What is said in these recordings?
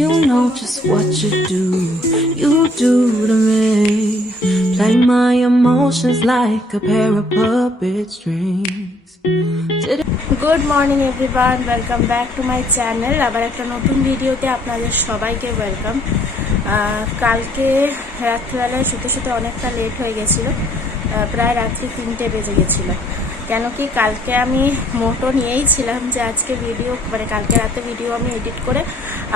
You know just what you do to me. Play my emotions like a pair of puppet strings. Good morning everyone, welcome back to my channel. আবার একটা নতুন ভিডিওতে আপনাদের সবাইকে welcome. কালকে রাত্রিবেলায় শুতে অনেকটা লেট হয়ে গেছিলো, প্রায় রাত্রি 3টে বেজে গেছিলো। কেন কি কালকে আমি মোটো নিয়েই ছিলাম যে আজকে ভিডিও কালকে রাতে ভিডিও আমি এডিট করে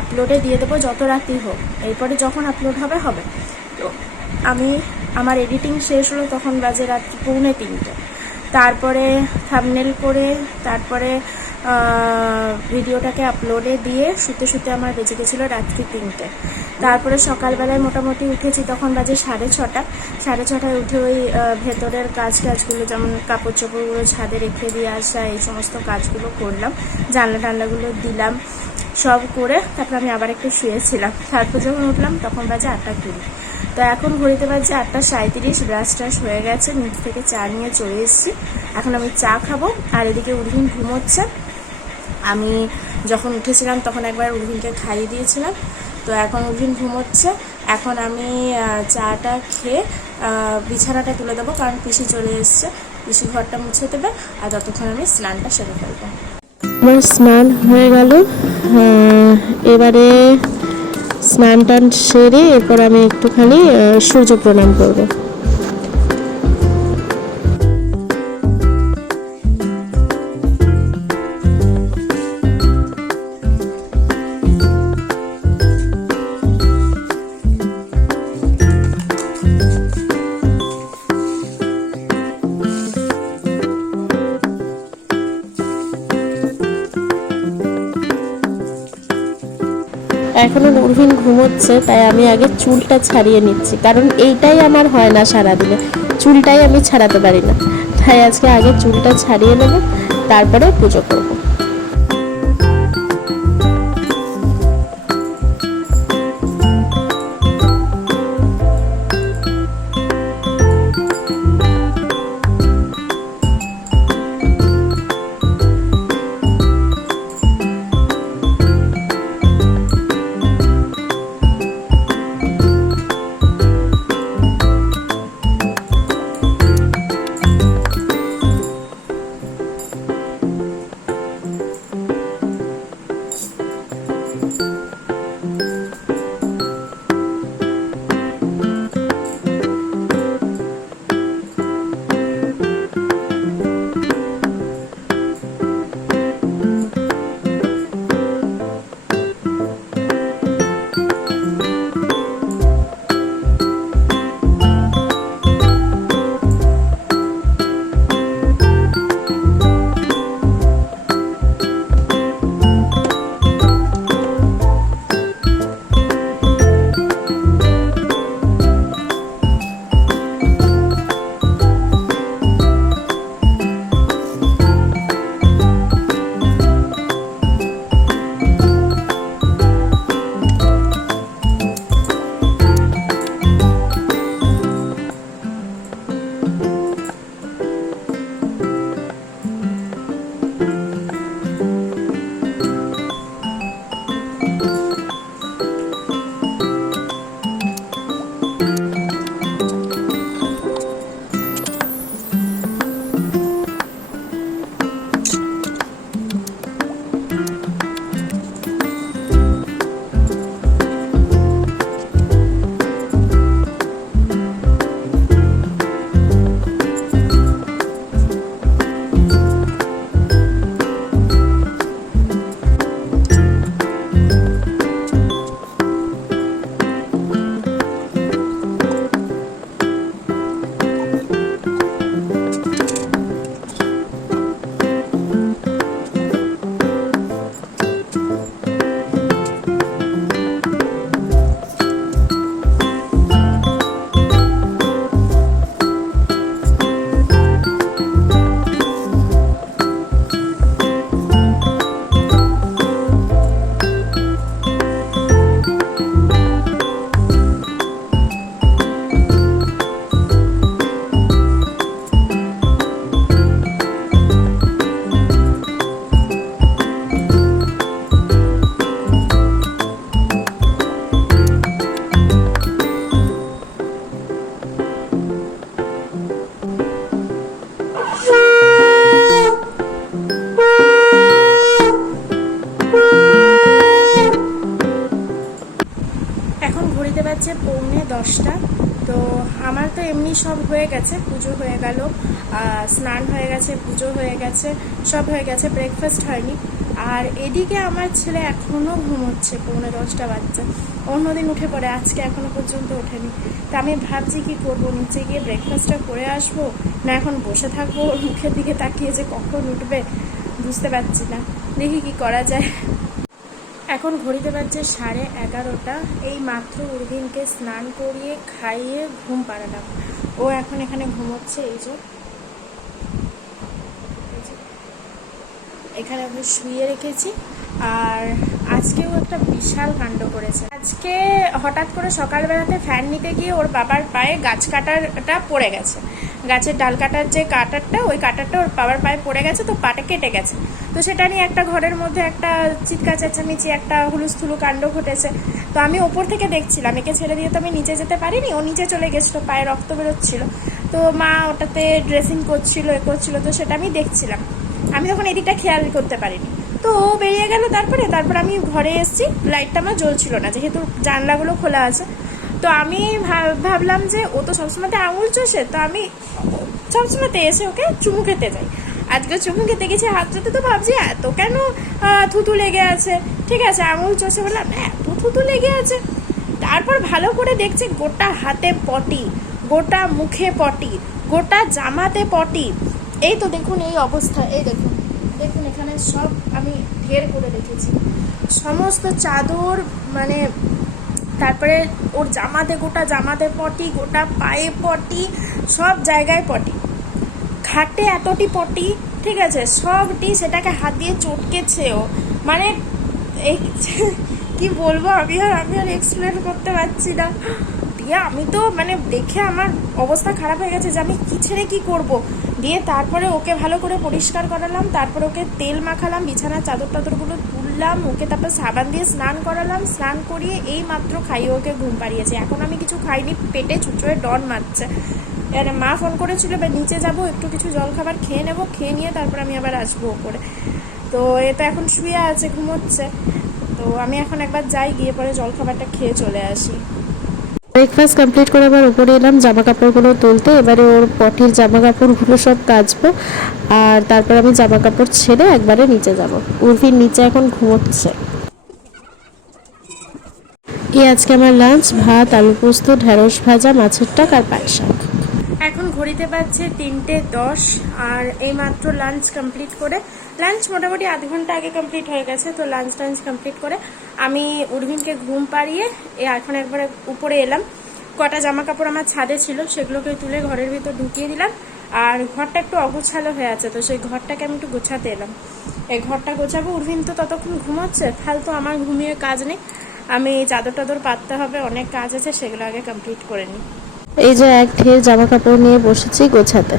আপলোডে দিয়ে দেবো, যত রাতেই হোক। এরপরে যখন আপলোড হবে হবে। তো আমার এডিটিং শেষ হলো তখন বাজে রাত্রি 2:45। তারপরে থাম্বনেল করে তারপরে ভিডিওটাকে আপলোডে দিয়ে শুতে আমার বেজে গেছিলো রাত্রি 3টে। তারপরে সকালবেলায় মোটামুটি উঠেছি, তখন বাজে 6:30। 6:30 উঠে ওই ভেতরের কাজগুলো, যেমন কাপড় চোপড়গুলো ছাদে রেখে দিয়ে আসা, এই সমস্ত কাজগুলো করলাম। জানলা টানলাগুলো দিলাম, সব করে তারপর আমি আবার একটু শুয়েছিলাম। তারপর যখন উঠলাম তখন বাজে 8:20। তো এখন ঘড়িতে বাজে 8:37। ব্রাশ টাশ হয়ে গেছে, নিচ থেকে চা নিয়ে চলে এসেছি। এখন আমি চা খাবো। আর এদিকে উর্ভিন ঘুমোচ্ছে। আমি যখন উঠেছিলাম তখন একবার উর্ভিনকে খাইয়ে দিয়েছিলাম। তো এখন উর্ভিন ঘুমোচ্ছে। এখন আমি চাটা খেয়ে বিছানাটা তুলে দেবো, কারণ পিসি চলে এসছে। পিসি ঘরটা মুছে দেবে, আর ততক্ষণ আমি স্নানটা সেরে ফেলবো। আমার স্নান হয়ে গেল। এবারে স্নান টান সেরে এরপর আমি একটুখানি সূর্য প্রণাম করবো। এখনো উর্ভিন ঘুমোচ্ছে, তাই আমি আগে চুলটা ছাড়িয়ে নিচ্ছি, কারণ এইটাই আমার হয় না সারাদিনে, চুলটাই আমি ছাড়াতে পারি না। তাই আজকে আগে চুলটা ছাড়িয়ে নেব, তারপরে পুজো করব। 10টা। তো আমার তো এমনি সব হয়ে গেছে, পুজো হয়ে গেল, স্নান হয়ে গেছে, পুজো হয়ে গেছে, সব হয়ে গেছে, ব্রেকফাস্ট হয়নি। আর এদিকে আমার ছেলে এখনও ঘুমোচ্ছে, 9:45 বাজছে। অন্যদিন উঠে পড়ে, আজকে এখনো পর্যন্ত ওঠেনি। তা আমি ভাবছি কি করবো, নিচে গিয়ে ব্রেকফাস্টটা করে আসবো, না এখন বসে থাকবো ওর মুখের দিকে তাকিয়ে যে কখন উঠবে, বুঝতে পারছি না। দেখি কি করা যায়। এখন ঘড়িতে বাজছে 11:30। এই মাত্র উর্ভিনকে স্নান করিয়ে খাইয়ে ঘুম পাড়ালাম। ও এখন এখানে ঘুমোচ্ছে। এই যে এখানে আমি শুয়ে রেখেছি। আর আজকেও একটা বিশাল কাণ্ড করেছে। আজকে হঠাৎ করে সকালবেলাতে ফ্যান নিতে গিয়ে ওর বাবার পায়ে গাছ কাটারটা পড়ে গেছে। গাছের ডাল কাটার যে কাটারটা, ওই কাটারটা ওর বাবার পায়ে পড়ে গেছে, তো পাটা কেটে গেছে। তো সেটা নিয়ে একটা ঘরের মধ্যে একটা চিৎকার চেঁচামেচি, একটা হুলুস্থুলু কাণ্ড ঘটেছে। তো আমি ওপর থেকে দেখছিলাম, একে ছেড়ে দিয়ে তো আমি নিচে যেতে পারিনি, ও নিচে চলে গেছিলো, পায়ে রক্ত বেরোচ্ছিল। তো মা ওটাতে ড্রেসিং করছিল, করছিল, তো সেটা আমি দেখছিলাম। আমি তখন এদিকটা খেয়াল করতে পারিনি। তো ও বেরিয়ে গেল। তারপর আমি ঘরে এসেছি, লাইটটা আমার জ্বলছিল না, যেহেতু জানলাগুলো খোলা আছে। তো আমি ভাবলাম যে ও তো সবসময়তে আঙুল চষে, তো আমি সবসময়তে এসে ওকে চুমু খেতে যাই। আজকে চুমু খেতে গেছি, হাতটাতে তো ভাবছি এত কেন থুতু লেগে আছে। ঠিক আছে, আঙুল চষে বললাম এত থুতু লেগে আছে। তারপর ভালো করে দেখছি গোটা হাতে পটি, গোটা মুখে পটি, গোটা জামাতে পটি। এই তো দেখুন এই অবস্থা। এই দেখুন দেখুন এখানে সব আমি ঢের করে রেখেছি, সমস্ত চাদর, মানে তারপরে ওর জামাতে, গোটা জামাতে পটি, গোটা পায়ে পটি, সব জায়গায় পটি, খাটে এতটি পটি। ঠিক আছে, সবটি সেটাকে হাত দিয়ে চটকেছেও। মানে এই কি বলবো, আমি আর এক্সপ্লেন করতে পারছি না। দিয়ে আমি তো মানে দেখে আমার অবস্থা খারাপ হয়ে গেছে যে আমি কি ছেড়ে কি করব। দিয়ে তারপরে ওকে ভালো করে পরিষ্কার করালাম, তারপর ওকে তেল মাখালাম, বিছানার চাদর টাদরগুলো তুললাম, ওকে তারপর সাবান দিয়ে স্নান করালাম, স্নান করিয়ে এই মাত্র খাইয়ে ওকে ঘুম পাড়িয়েছি। এখন আমি কিছু খাইনি, পেটে চুচড়ে ডন মারছে। এবারে মা ফোন করেছিল এবার নিচে যাব, একটু কিছু জলখাবার খেয়ে নেবো, খেয়ে নিয়ে তারপর আমি আবার আসবো ওপরে। তো এ তো এখন শুয়ে আছে, ঘুমোচ্ছে। তো আমি এখন একবার যাই, গিয়ে পরে জলখাবারটা খেয়ে চলে আসি। ব্রেকফাস্ট কমপ্লিট করে আবার উপরে এলাম জামা কাপড়গুলো তুলতে। এবারে ওর পটির জামা কাপড়গুলো সব কাচবো, আর তারপর আমি জামা কাপড় ছেড়ে একবারে নিচে যাব। উর্ফির নিচে এখন ঘুমোচ্ছে। আজকে আমার লাঞ্চ ভাত, আলু পোস্ত, ঢেঁড়স ভাজা, মাছের টাক আর পাট শাক। এখন ঘড়িতে বাজছে 3:10। আর এই মাত্র লাঞ্চ কমপ্লিট করে, লাঞ্চ মোটামুটি আধ ঘন্টা আগে কমপ্লিট হয়ে গেছে। তো লাঞ্চ কমপ্লিট করে আমি উর্ভিনকে ঘুম পাড়িয়ে এখন একবারে উপরে এলাম। কটা জামা কাপড় আমার ছাদে ছিল, সেগুলোকে তুলে ঘরের ভিতর ঢুকিয়ে দিলাম। আর ঘরটা একটু অগোছালো হয়ে আছে, তো সেই ঘরটাকে আমি একটু গোছাতে এলাম। এই ঘরটা গোছাবো, উর্ভিন তো ততক্ষণ ঘুমোচ্ছে, ফালতু আমার ঘুমিয়ে কাজ নেই। আমি চাদর টাদর পাততে হবে, অনেক কাজ আছে, সেগুলো আগে কমপ্লিট করে নিই। এই যে এক ঢের জামা কাপড় নিয়ে বসেছি গোছাতে।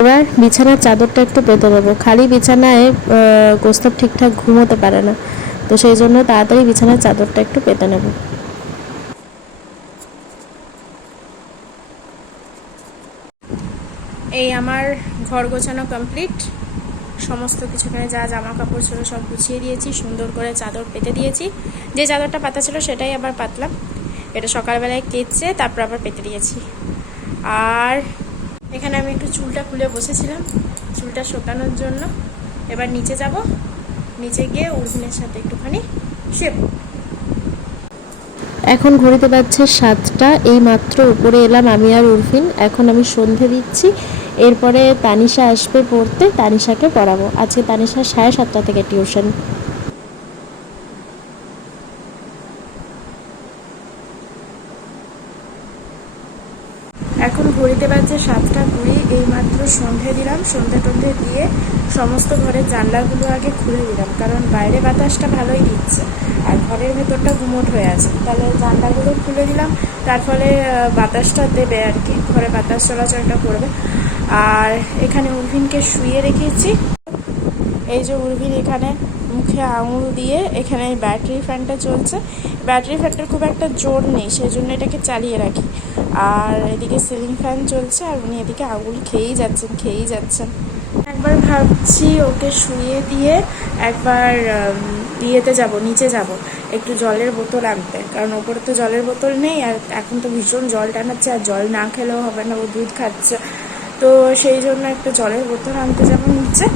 এবার বিছানার চাদরটা একটু পেতে নেবো। খালি বিছানায় গোস্তব ঠিকঠাক ঘুমোতে পারে না, তো সেই জন্য তাড়াতাড়ি বিছানার চাদরটা একটু পেতে নেবো। এই আমার ঘর গোছানো কমপ্লিট। সমস্ত কিছুখানে যা জামা কাপড় ছিল সব গুছিয়ে দিয়েছি, সুন্দর করে চাদর পেতে দিয়েছি। যে চাদরটা পাতা ছিল সেটাই আবার পাতলাম। এটা সকালবেলায় কেচে তারপর আবার পেতে দিয়েছি। আর এখানে আমি একটু চুলটা খুলে বসেছিলাম চুলটা শোকানোর জন্য। এবার নিচে যাব, নিচে গিয়ে উর্ভিনের সাথে একটুখানি শেপ। এখন ঘড়িতে বাজছে 7টা। এই মাত্র উপরে এলাম আমি আর উর্ফিন। এখন আমি সন্ধে দিচ্ছি, এরপরে তানিশা আসবে পড়তে, তানিশাকে পড়াবো। আজকে তানিশা 7:30 থেকে টিউশন। এখন ঘড়িতে বাজছে 7:20। এই মাত্র সন্ধে দিলাম, সন্ধে টন্ধে দিয়ে সমস্ত ঘরের জানলাগুলো আগে খুলে দিলাম, কারণ বাইরে বাতাসটা ভালোই দিচ্ছে আর ঘরের ভেতরটা গুমোট হয়ে আছে। তাহলে জানলাগুলো খুলে দিলাম, তার ফলে বাতাসটা দেবে আর কি, ঘরে বাতাস চলাচলটা করবে। আর এখানে উর্ভিনকে শুয়ে রেখেছি। এই যে উর্ভিন এখানে মুখে আঙুল দিয়ে, এখানে ব্যাটারি ফ্যানটা চলছে, ব্যাটারি ফ্যানটার খুব একটা জোর নেই, সেই জন্য এটাকে চালিয়ে রাখি। আর এদিকে সিলিং ফ্যান চলছে, আর উনি এদিকে আঙুল খেয়েই যাচ্ছেন। একবার ভাবছি ওকে শুইয়ে দিয়ে একবার নিচে যাব একটু জলের বোতল আনতে, কারণ ওপরে তো জলের বোতল নেই, আর এখন তো ভীষণ জল টানাচ্ছে, আর জল না খেলেও হবে না, ও দুধ খাচ্ছে। তো সেই জন্য একটা জলের বোতল আনতে যাবো নিচে।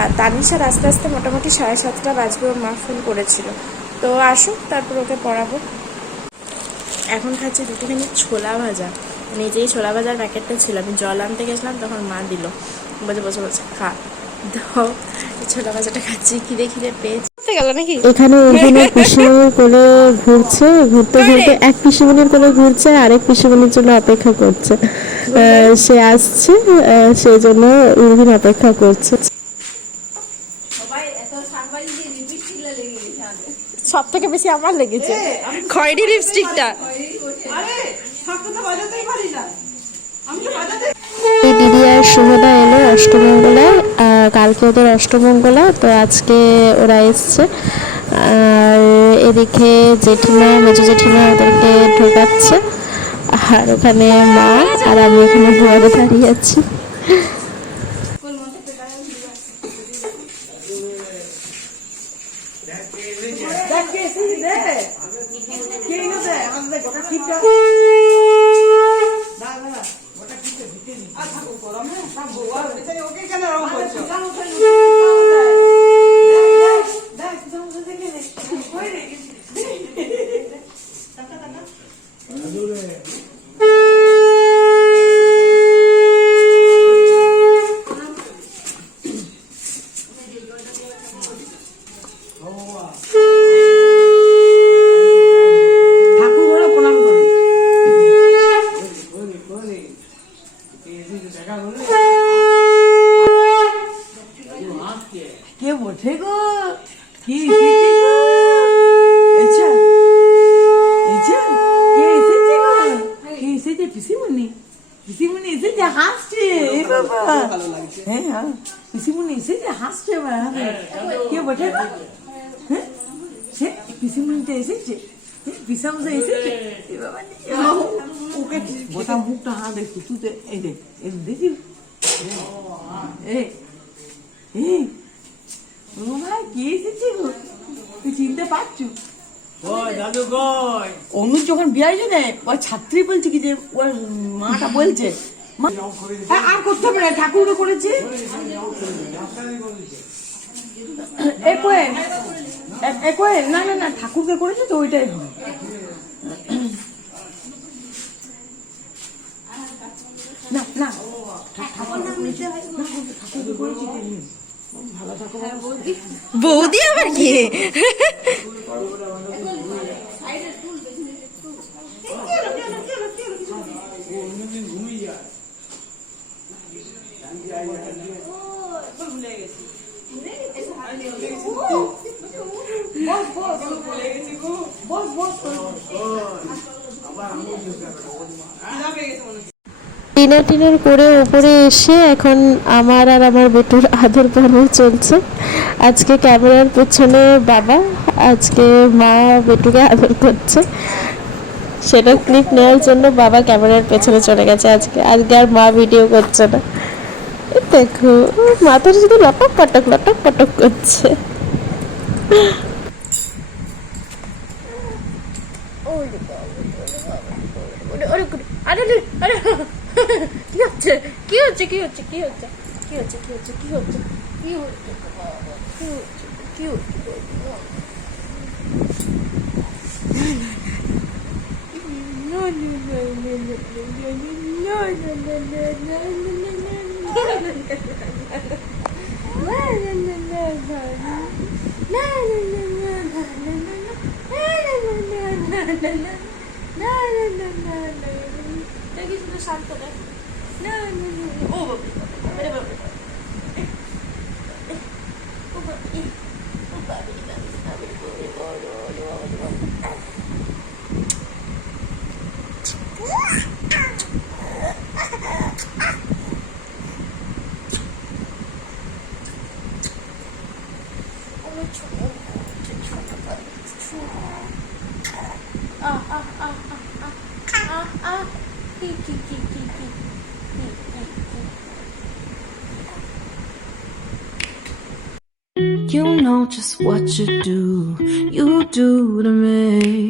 আর তানিশার আস্তে আস্তে মোটামুটি 7:30 বাজবে, ওর মা ফোন করেছিল। তো আসুক, তারপর ওকে পড়াবো। এখন খাচ্ছি দুটোখানি ছোলা ভাজা, নিজেই ছোলা ভাজার প্যাকেটটা ছিল, আমি জল আনতে গেছিলাম তখন মা দিল, বসে খা। তো ছোলা ভাজাটা খাচ্ছি, খিদে পেয়েছে গেল নাকি। এখানে উর্বিনের পিসিমণির কোলে ঘুরতে এক পিসিমণির কোলে ঘুরছে, আরেক পিসিমণির জন্য অপেক্ষা করছে। সে আসছে, সেই জন্য উর্বিন অপেক্ষা করছে। সব থেকে বেশি আমার লেগেছে খয়েরি লিপস্টিকটা। দিদি আর শুভদা এলো অষ্টমঙ্গলায়, কালকে ওদের অষ্টমঙ্গলা, তো আজকে ওরা এসছে। আর এদিকে মেজো জেঠিমা ওদেরকে ঢোকাচ্ছে, আর ওখানে মা আর আমি এখানে দুয়ারে দাঁড়িয়ে আছি। কে বটে গো? কি এসেছে গো? কে এসেছে গো? কে এসেছে? পিসিমণি এসেছে, হাসছে। এ বাবা, হ্যাঁ পিসিমণি এসেছে, হাসছে। কে বটে গো? হ্যাঁ, সে পিসিমণিটা এসেছে, পিসামশা এসেছে। এ বাবা, ওকে গোটা মুখটা হাঁ দেখছি তুই তো। এই দেখ, দেখি ও ভাই, কে এসেছে গো? তুই চিনতে পারছু? অনুর যখন বিয়ে হয়েছে, ওই ছাত্রী বলছে কি যে ওর মাটা বলছে আর করতে হবে না, ঠাকুরও করেছে। না ঠাকুরকে করেছে তো ওইটাই হবে। না ঠাকুরকে করেছি। ভালো থাকো বৌদি আবার কি? ডিনার করে উপরে এসে এখন আমার আর আমার বেটুর আদর পর্ব চলছে। আজকে ক্যামেরার পেছনে বাবা, আজকে মা বেটুকে আদর করছে। সেটা ক্লিপ নেওয়ার জন্য বাবা ক্যামেরার পেছনে চলে গেছে। আজকে আর মা ভিডিও করছে না। দেখো মাথার শুধু লটক পটক করছে। কি হচ্ছে শান্ত You know just what you do to me.